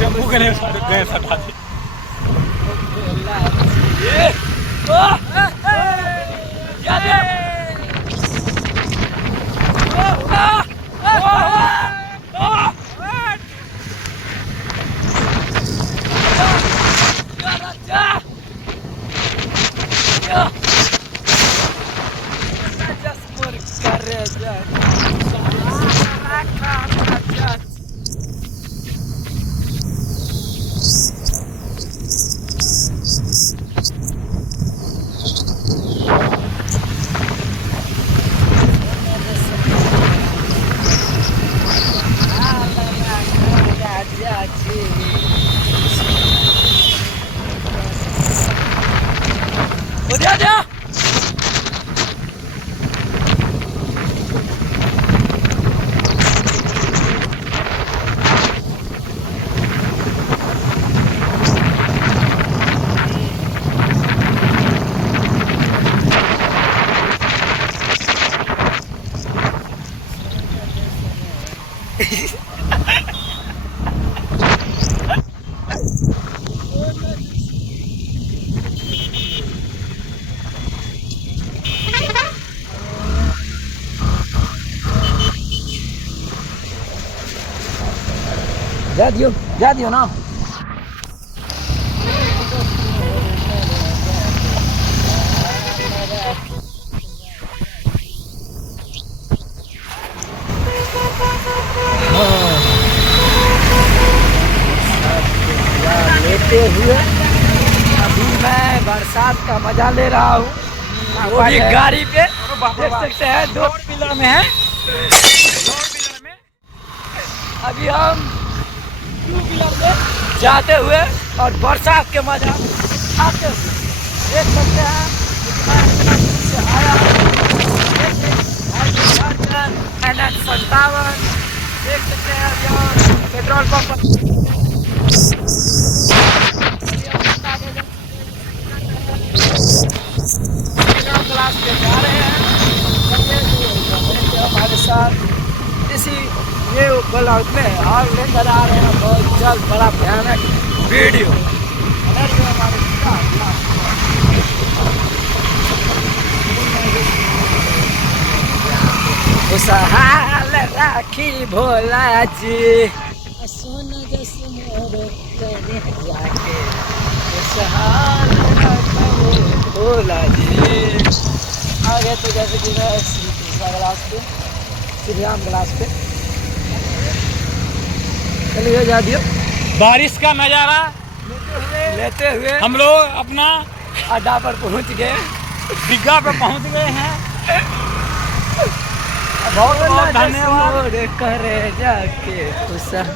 Tempo के लिए गए सटा दी। जा दियो ना। लेते हुए अभी मैं बरसात का मजा ले रहा हूँ, वो भी गाड़ी पे। देख सकते हैं 2 व्हीलर में है। अभी हम 2 व्हीलर में जाते हुए और बरसात के मजा आते हुए देख सकते हैं। से आया NH57 देख सकते हैं। यहाँ पेट्रोल पंप क्लास पे जा रहे हैं हमारे साथ इसी ये ब्लॉग में और लेकर आ रहे हैं बहुत जल्द बड़ा भयानक वीडियो। खुशहाल राखी भोला जी, सोना जैसे मोर करे जाके खुशहाल भोला जी। आगे तो जैसे कि मैं श्री राम ग्लास पे चलिए जा दियो। बारिश का नज़ारा लेते हुए हम लोग अपना अड्डा पर पहुंच गए, दीघा पे पहुंच गए हैं। बहुत बहुत धन्यवाद। करे जाके खुश